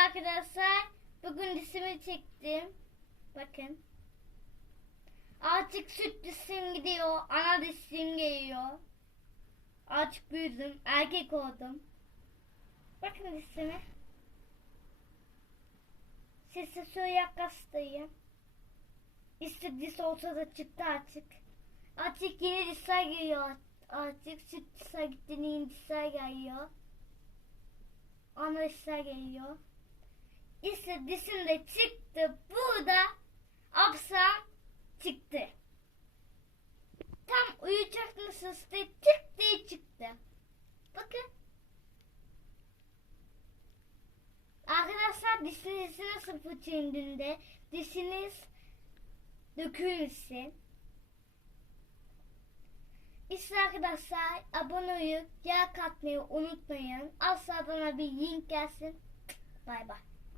arkadaşlar. Bugün dişimi çektim. Bakın. Artık süt dişim gidiyor. Ana dişim geliyor. Artık büyüdüm. Erkek oldum. Bakın dişime. Sesi şöyle yaklaştırayım. İşte diş olsa da çıktı artık. Artık yeni dişler geliyor. Artık süt dişler gittiğinde yeni dişler geliyor. Ana dişler geliyor. İşte dişim de çıktı. Burada apsam çıktı. Tam uyuyacak nasılsa tık diye çıktı. Bakın. Arkadaşlar dişinizi nasıl fırçaladığında dişiniz dökülmesin. İşte arkadaşlar abone olup yer katmayı unutmayın. Asla bana bir link gelsin. Bay bay.